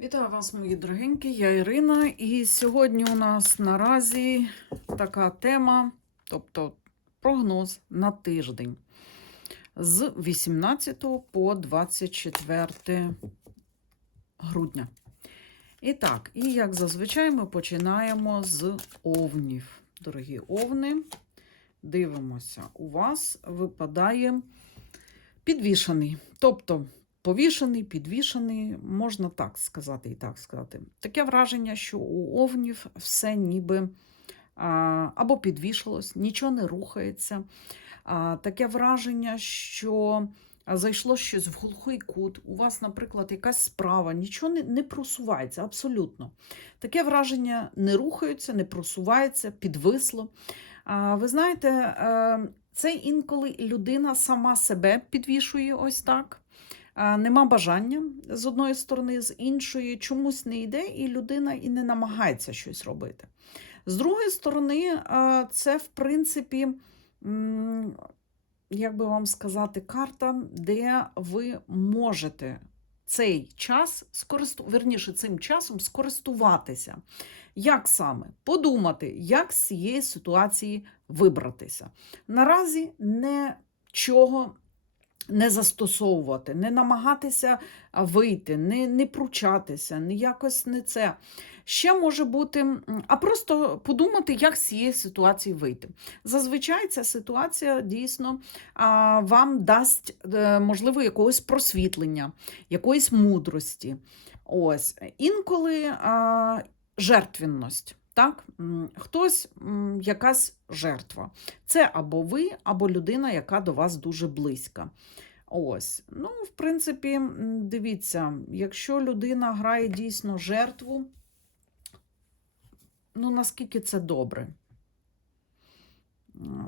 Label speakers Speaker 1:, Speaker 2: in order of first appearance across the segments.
Speaker 1: Вітаю вас, мої дорогенькі, я Ірина, і сьогодні у нас наразі така тема, тобто прогноз на тиждень з 18 по 24 грудня. І так, і як зазвичай, ми починаємо з овнів. Дорогі овни, дивимося, у вас випадає підвішений. Тобто повішений, підвішений, можна так сказати і так сказати. Таке враження, що у овнів все ніби або підвішалось, нічого не рухається. Таке враження, що зайшло щось в глухий кут. У вас, наприклад, якась справа, нічого не, не просувається, абсолютно. Таке враження не рухаються, не просувається, підвисло. Ви знаєте, е, це інколи людина сама себе підвішує ось так. Нема бажання з одної сторони, з іншої чомусь не йде, і людина і не намагається щось робити. З другої сторони, це, в принципі, як би вам сказати, карта, де ви можете цей час скористу... верніше, цим часом скористуватися. Як саме? Подумати, як з цієї ситуації вибратися. Наразі нічого не застосовувати, не намагатися вийти, не, не пручатися, не якось не це. Ще може бути, а просто подумати, як з цієї ситуації вийти. Зазвичай ця ситуація дійсно вам дасть, е, можливо, якогось просвітлення, якоїсь мудрості. Ось. Інколи жертвенність. Так? Хтось якась жертва. Це або ви, або людина, яка до вас дуже близька. Ось. Ну, в принципі, дивіться, якщо людина грає дійсно жертву, ну наскільки це добре?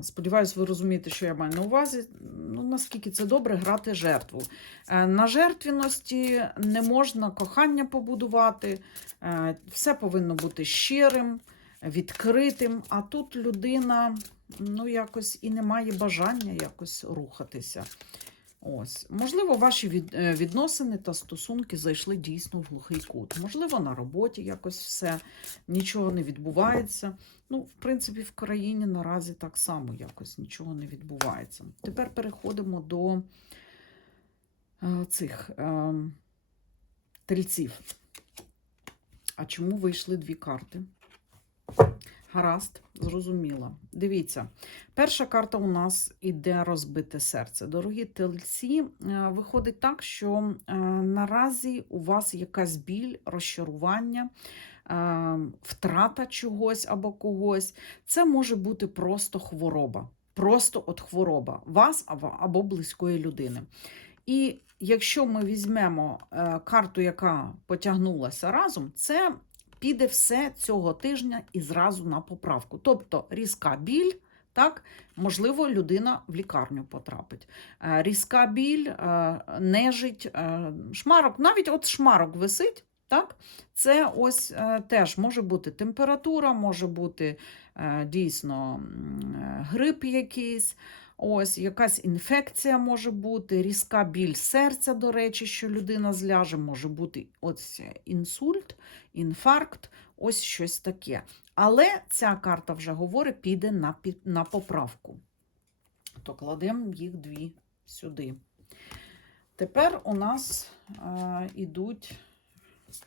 Speaker 1: Сподіваюсь, ви розумієте, що я маю на увазі. Ну, наскільки це добре грати жертву. Е, На жертвіності не можна кохання побудувати, е, все повинно бути щирим, відкритим. А тут людина ну, якось і не має бажання якось рухатися. Ось. Можливо, ваші е, відносини та стосунки зайшли дійсно в глухий кут. Можливо, на роботі якось все, нічого не відбувається. Ну, в принципі, в країні наразі так само якось нічого не відбувається. Тепер переходимо до е, цих е, тельців. А чому вийшли дві карти? Гаразд, зрозуміла. Дивіться, перша карта у нас іде розбите серце. Дорогі тельці, е, виходить так, що е, наразі у вас якась біль, розчарування, е, втрата чогось або когось. Це може бути просто хвороба. Просто от хвороба вас або, близької людини. І якщо ми візьмемо карту, яка потягнулася разом, це піде все цього тижня і зразу на поправку. Тобто різка біль, так, можливо, людина в лікарню потрапить. Е, Різка біль, е, нежить, е, шмарок, навіть от шмарок висить. Так? Це ось теж може бути температура, може бути дійсно грип якийсь, ось якась інфекція може бути, різка біль серця, до речі, що людина зляже, може бути ось інсульт, інфаркт, ось щось таке. Але ця карта вже говорить, піде на, на поправку. То кладемо їх дві сюди. Тепер у нас а, ідуть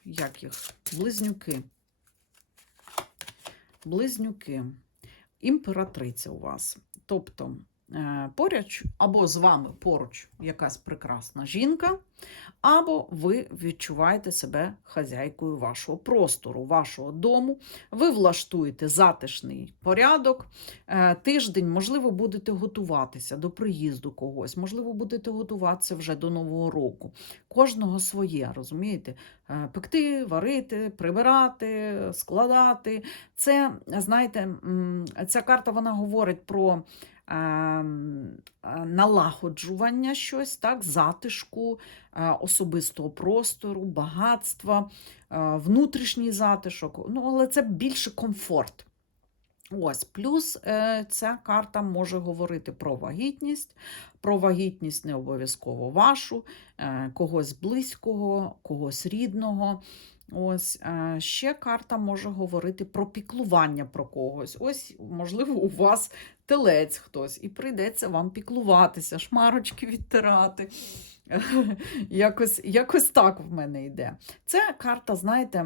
Speaker 1: як їх? Близнюки. Близнюки. Імператриця у вас. Тобто е, поруч, або з вами поруч якась прекрасна жінка, або ви відчуваєте себе хазяйкою вашого простору, вашого дому. Ви влаштуєте затишний порядок. Е, Тиждень, можливо, будете готуватися до приїзду когось, можливо, будете готуватися вже до Нового року. Кожного своє, розумієте? Е, Пекти, варити, прибирати, складати. Це, знаєте, ця карта вона говорить про налагоджування щось, так, затишку, е, особистого простору, багатства, е, внутрішній затишок. Ну, але це більше комфорт. Ось, плюс е, ця карта може говорити про вагітність, про вагітність не обов'язково вашу, е, когось близького, когось рідного. Ось е, ще карта може говорити про піклування про когось. Ось, можливо, у вас телець хтось, і прийдеться вам піклуватися, шмарочки відтирати. Якось, якось так в мене йде. Це карта, знаєте,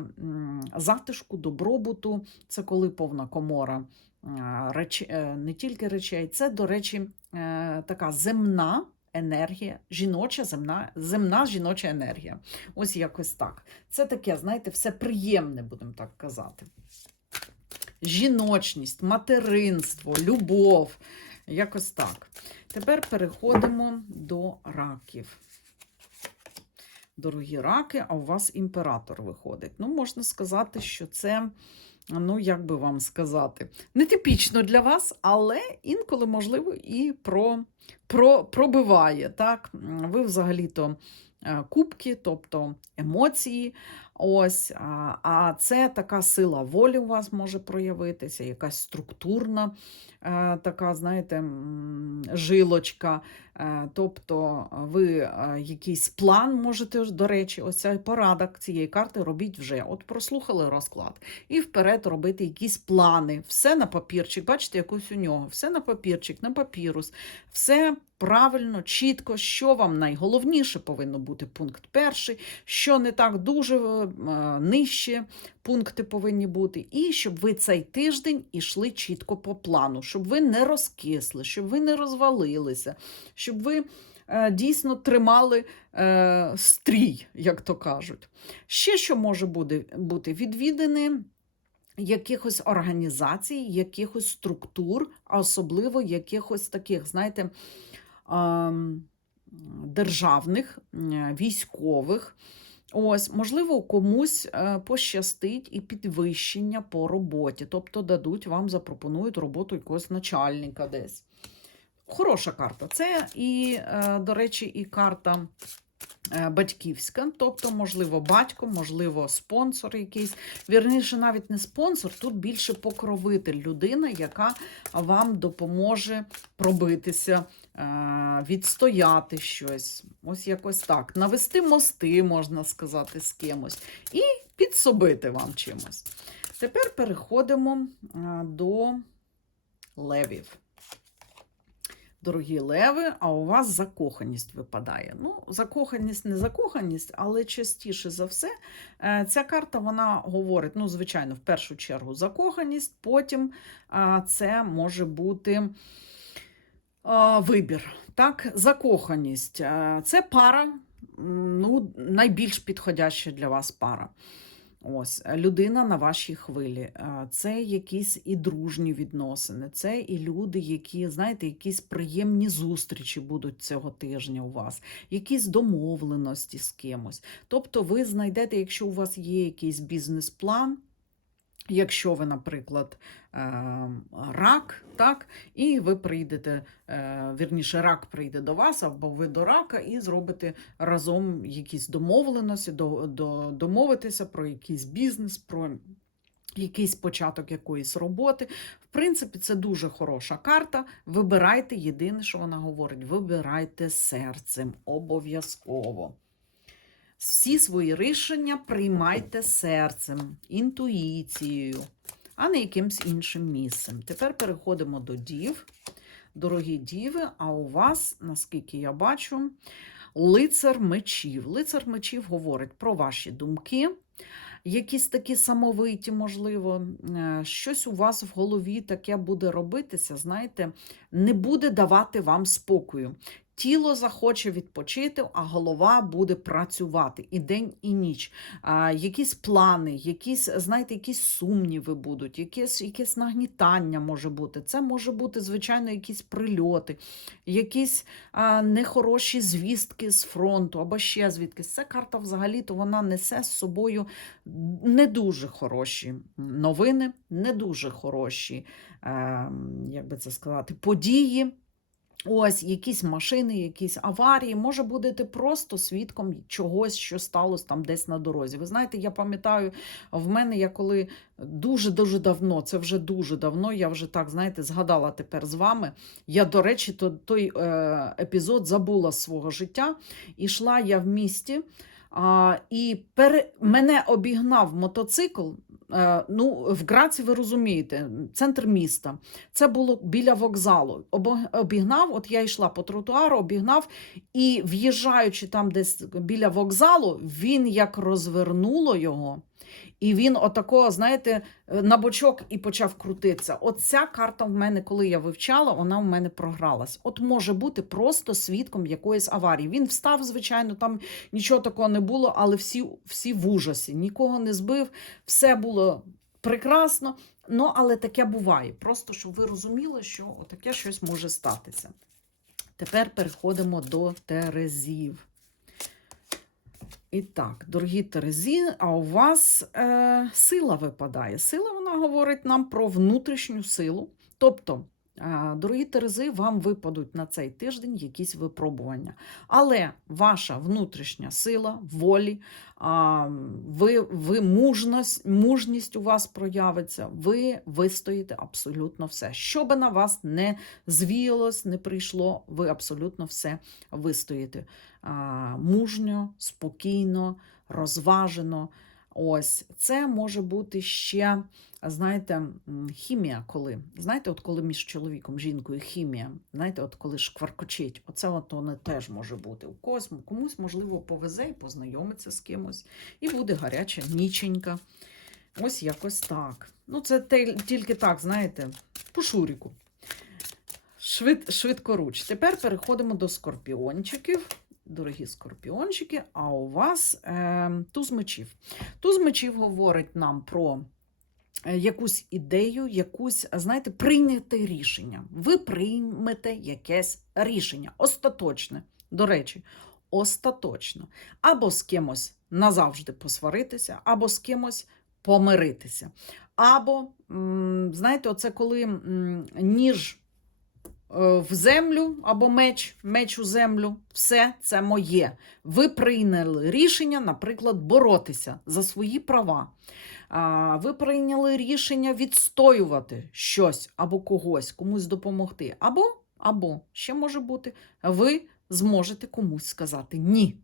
Speaker 1: затишку, добробуту. Це коли повна комора а, реч... е, не тільки речей, це, до речі, е, така земна енергія, жіноча земна, земна жіноча енергія. Ось якось так. Це таке, знаєте, все приємне, будемо так казати. Жіночність, материнство, любов. Якось так. Тепер переходимо до раків. Дорогі раки, а у вас імператор виходить. Ну, можна сказати, що це, ну, як би вам сказати, нетипічно для вас, але інколи, можливо, і про, про, пробиває. Так? Ви взагалі-то е, кубки, тобто емоції. Ось, а, це така сила волі у вас може проявитися, якась структурна е, така, знаєте, жилочка. Е, Тобто ви е, якийсь план можете, до речі, ось цей порядок цієї карти робіть вже. От прослухали розклад. І вперед робити якісь плани. Все на папірчик. Бачите, якось у нього, все на папірчик, на папірус, все правильно, чітко, що вам найголовніше повинно бути пункт перший, що не так дуже е, нижче пункти повинні бути. І щоб ви цей тиждень ішли чітко по плану, щоб ви не розкисли, щоб ви не розвалилися, щоб ви е, дійсно тримали е, стрій, як то кажуть. Ще що може бути, бути відвідини якихось організацій, якихось структур, а особливо якихось таких, знаєте, державних, е, військових. Ось, можливо, комусь е, пощастить і підвищення по роботі, тобто дадуть вам, запропонують роботу якогось начальника десь. Хороша карта. Це і, е, до речі, і карта батьківська, тобто, можливо, батько, можливо, спонсор якийсь. Вірніше, навіть не спонсор, тут більше покровитель людина, яка вам допоможе пробитися, е, відстояти щось. Ось якось так. Навести мости, можна сказати, з кимось, і підсобити вам чимось. Тепер переходимо е, до левів. Дорогі леви, а у вас закоханість випадає. Ну, закоханість, не закоханість, але частіше за все, е, ця карта вона говорить, ну, звичайно, в першу чергу закоханість, потім це може бути вибір. Так, закоханість. Е, Це пара, ну, найбільш підходяща для вас пара. Ось людина на вашій хвилі. Е, Це якісь і дружні відносини, це і люди, які, знаєте, якісь приємні зустрічі будуть цього тижня у вас, якісь домовленості з кимось. Тобто, ви знайдете, якщо у вас є якийсь бізнес-план. Якщо ви, наприклад, е, рак, так, і ви прийдете, е, вірніше, рак прийде до вас, або ви до рака, і зробите разом якісь домовленості, до, до, домовитися про якийсь бізнес, про якийсь початок якоїсь роботи. В принципі, це дуже хороша карта. Вибирайте, єдине, що вона говорить, вибирайте серцем обов'язково. Всі свої рішення приймайте серцем, інтуїцією, а не якимсь іншим місцем. Тепер переходимо до дів. Дорогі діви, а у вас, наскільки я бачу, лицар мечів. Лицар мечів говорить про ваші думки, якісь такі самовиті, можливо, е, щось у вас в голові таке буде робитися, знаєте, не буде давати вам спокою. Тіло захоче відпочити, а голова буде працювати і день, і ніч. А, якісь плани, якісь, знаєте, якісь сумніви будуть, якесь, якесь нагнітання може бути. Це може бути, звичайно, якісь прильоти, якісь а, нехороші звістки з фронту або ще звідки. Ця карта взагалі-то вона несе з собою не дуже хороші новини, не дуже хороші, е, як би це сказати, події. Ось якісь машини, якісь аварії, може будете просто свідком чогось, що сталося там десь на дорозі. Ви знаєте, я пам'ятаю, в мене я коли дуже-дуже давно, це вже дуже давно, я вже так, знаєте, згадала тепер з вами. Я, до речі, то, той е, епізод забула свого життя. Ішла я в місті, а, і пере, мене обігнав мотоцикл. Е, ну, в Граці, ви розумієте, центр міста. Це було біля вокзалу. Обігнав, от я йшла по тротуару, обігнав, і в'їжджаючи там десь біля вокзалу, він як розвернуло його. І він отакого, знаєте, на бочок і почав крутитися. Оця карта в мене, коли я вивчала, вона в мене програлась. От може бути просто свідком якоїсь аварії. Він встав, звичайно, там нічого такого не було, але всі, всі в ужасі, нікого не збив, все було прекрасно. Ну, але таке буває. Просто щоб ви розуміли, що таке щось може статися. Тепер переходимо до Терезів. І так, дорогі Терезі, а у вас е, сила випадає. Сила вона говорить нам про внутрішню силу. Тобто, дорогі Терези, вам випадуть на цей тиждень якісь випробування. Але ваша внутрішня сила, волі, ви, ви мужність, мужність у вас проявиться, ви вистоїте абсолютно все. Що би на вас не звіялось, не прийшло, ви абсолютно все вистоїте мужньо, спокійно, розважено. Ось це може бути ще, знаєте, хімія, коли. Знаєте, от коли між чоловіком, жінкою хімія, знаєте, от коли шкваркочить, оце от воно теж може бути. У когось комусь, можливо, повезе і познайомиться з кимось, і буде гаряча ніченька. Ось якось так. Ну, це тільки так, знаєте, по шуріку. Швид, швидкоруч. Тепер переходимо до скорпіончиків. Дорогі скорпіончики, а у вас е, туз мечів. Туз мечів говорить нам про е, якусь ідею, якусь, знаєте, прийняте рішення. Ви приймете якесь рішення, остаточне. До речі, остаточно. Або з кимось назавжди посваритися, або з кимось помиритися. Або, знаєте, оце коли ніж в землю або меч, меч у землю, все це моє. Ви прийняли рішення, наприклад, боротися за свої права. Ви прийняли рішення відстоювати щось або когось, комусь допомогти. Або, або ще може бути, ви зможете комусь сказати ні.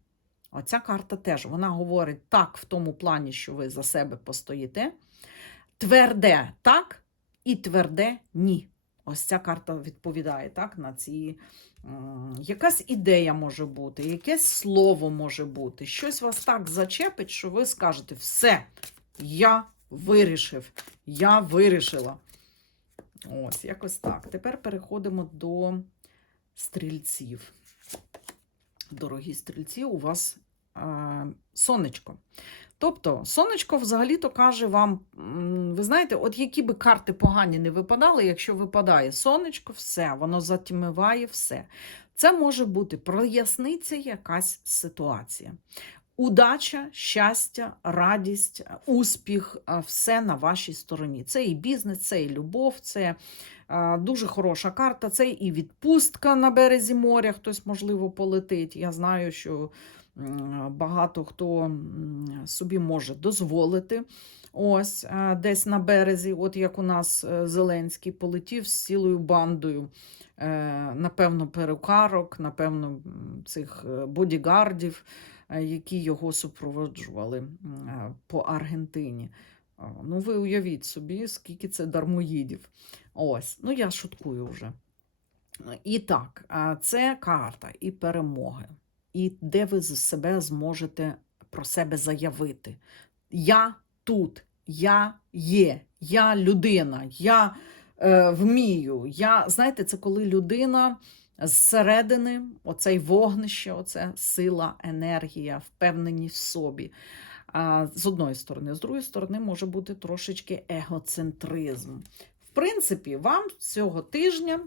Speaker 1: Оця карта теж вона говорить так в тому плані, що ви за себе постоїте. Тверде так і тверде ні. Ось ця карта відповідає так, на ці. Якась ідея може бути, якесь слово може бути. Щось вас так зачепить, що ви скажете: все, я вирішив, я вирішила. Ось, якось так. Тепер переходимо до стрільців. Дорогі стрільці, у вас е, сонечко. Тобто, сонечко взагалі-то каже вам, ви знаєте, от які би карти погані не випадали, якщо випадає сонечко, все, воно затьмиває все. Це може бути проясниться якась ситуація. Удача, щастя, радість, успіх все на вашій стороні. Це і бізнес, це і любов, це дуже хороша карта, це і відпустка на березі моря. Хтось, можливо, полетить. Я знаю, що багато хто собі може дозволити. Ось десь на березі, от як у нас е, Зеленський полетів з цілою бандою. е, Напевно, перукарок, напевно, цих е, бодігардів, е, які його супроводжували е, по Аргентині. Ну, ви уявіть собі, скільки це дармоїдів. Ось, ну я шуткую вже. І так, це карта і перемоги, і де ви себе зможете про себе заявити. Я тут, я є, я людина, я е, вмію. Я, знаєте, це коли людина зсередини, оцей вогнище, оце сила, енергія, впевненість в собі. А, з одної сторони, з другої сторони, може бути трошечки егоцентризм. В принципі, вам цього тижня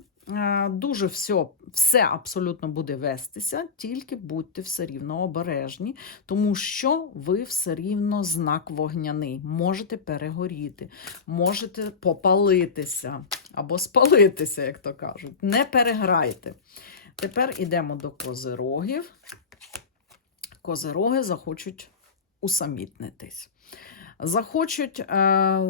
Speaker 1: дуже все, все абсолютно буде вестися, тільки будьте все рівно обережні, тому що ви все рівно знак вогняний. Можете перегоріти, можете попалитися. або спалитися, як то кажуть. Не переграйте. Тепер йдемо до козирогів. Козироги захочуть усамітнитись. Захочуть, е,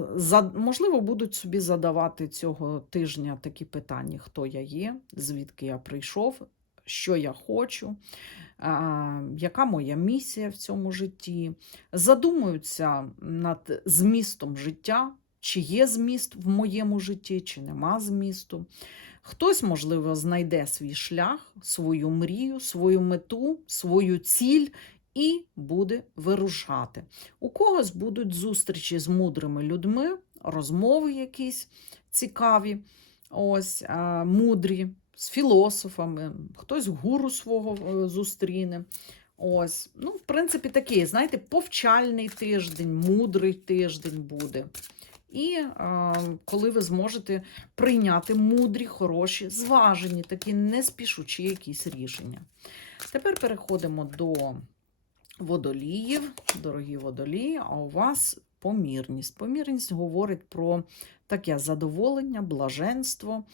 Speaker 1: можливо, будуть собі задавати цього тижня такі питання: хто я є, звідки я прийшов, що я хочу, яка моя місія в цьому житті. Задумуються над змістом життя, чи є зміст в моєму житті, чи нема змісту. Хтось, можливо, знайде свій шлях, свою мрію, свою мету, свою ціль і буде вирушати. У когось будуть зустрічі з мудрими людьми, розмови якісь цікаві, ось мудрі, з філософами, хтось гуру свого е, зустріне. Ось, ну, в принципі, такий, знаєте, повчальний тиждень, мудрий тиждень буде. І е, коли ви зможете прийняти мудрі, хороші, зважені, такі неспішучі якісь рішення. Тепер переходимо до водоліїв, дорогі водолії, а у вас помірність. Помірність говорить про таке задоволення, блаженство.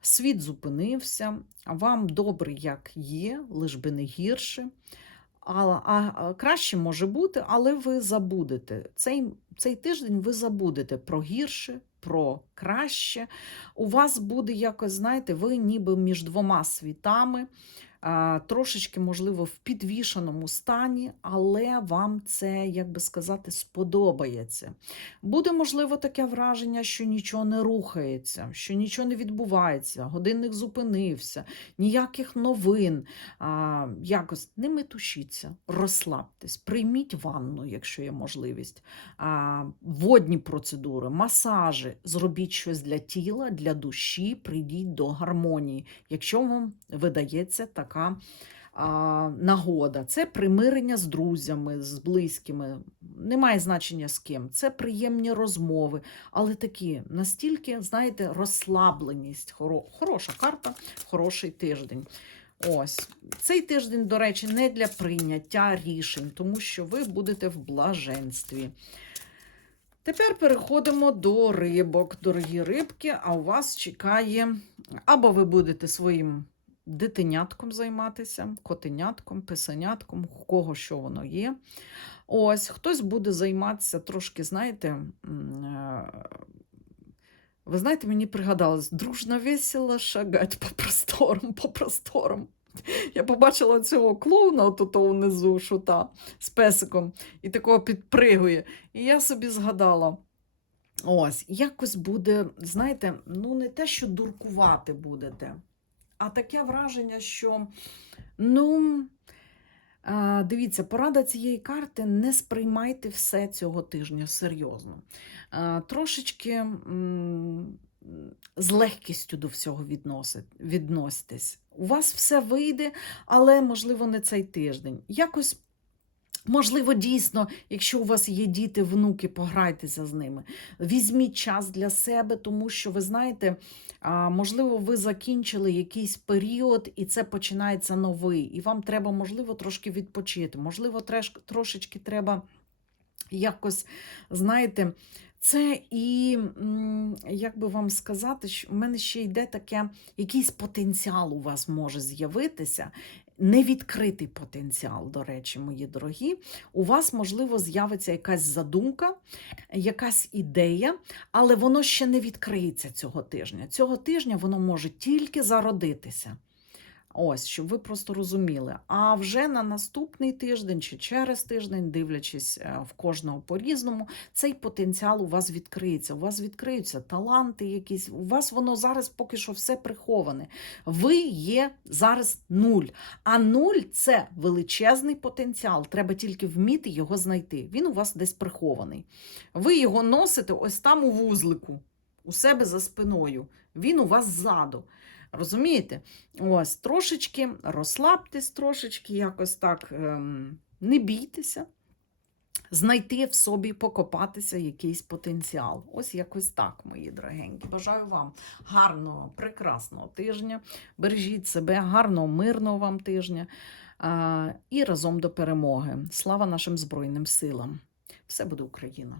Speaker 1: Світ зупинився, вам добре, як є, лиш би не гірше. А, а, краще може бути, але ви забудете. Цей, цей тиждень ви забудете про гірше, про краще. У вас буде якось, знаєте, ви ніби між двома світами, трошечки, можливо, в підвішеному стані, але вам це, як би сказати, сподобається. Буде, можливо, таке враження, що нічого не рухається, що нічого не відбувається, годинник зупинився, ніяких новин. А, якось не метушіться, розслабтесь, прийміть ванну, якщо є можливість, а, водні процедури, масажі, зробіть щось для тіла, для душі, прийдіть до гармонії, якщо вам видається така а, нагода. Це примирення з друзями, з близькими. Немає значення з ким. Це приємні розмови, але такі настільки, знаєте, розслабленість. Хоро- Хороша карта, хороший тиждень. Ось цей тиждень, до речі, не для прийняття рішень, тому що ви будете в блаженстві. Тепер переходимо до рибок, дорогі рибки. А у вас чекає, або ви будете своїм дитинятком займатися, котенятком, писанятком, у кого що воно є. Ось, хтось буде займатися трошки, знаєте, е, ви знаєте, мені пригадалось, дружно весело шагать по просторам, по просторам. Я побачила цього клоуна от того внизу, шута з песиком, і такого підпригує. І я собі згадала. Ось, якось буде, знаєте, ну не те, що дуркувати будете, а таке враження, що, ну, дивіться, порада цієї карти не сприймайте все цього тижня серйозно. Трошечки з легкістю до всього відноситесь. У вас все вийде, але, можливо, не цей тиждень. Якось. Можливо, дійсно, якщо у вас є діти, внуки, пограйтеся з ними. Візьміть час для себе, тому що ви знаєте, можливо, ви закінчили якийсь період, і це починається новий. І вам треба, можливо, трошки відпочити. Можливо, трошечки треба якось, знаєте, це і, як би вам сказати, що в мене ще йде таке, якийсь потенціал у вас може з'явитися. Невідкритий потенціал, до речі, мої дорогі. У вас, можливо, з'явиться якась задумка, якась ідея, але воно ще не відкриється цього тижня. Цього тижня воно може тільки зародитися. Ось, щоб ви просто розуміли. А вже на наступний тиждень чи через тиждень, дивлячись е, в кожного по-різному, цей потенціал у вас відкриється. У вас відкриються таланти якісь. У вас воно зараз поки що все приховане. Ви є зараз нуль. А нуль це величезний потенціал. Треба тільки вміти його знайти. Він у вас десь прихований. Ви його носите ось там у вузлику, у себе за спиною. Він у вас ззаду. Розумієте? Ось, трошечки розслабтесь, трошечки якось так ем, не бійтеся, знайти в собі, покопатися якийсь потенціал. Ось якось так, мої дорогенькі. Бажаю вам гарного, прекрасного тижня. Бережіть себе, гарного, мирного вам тижня і разом до перемоги. Слава нашим Збройним силам! Все буде Україна!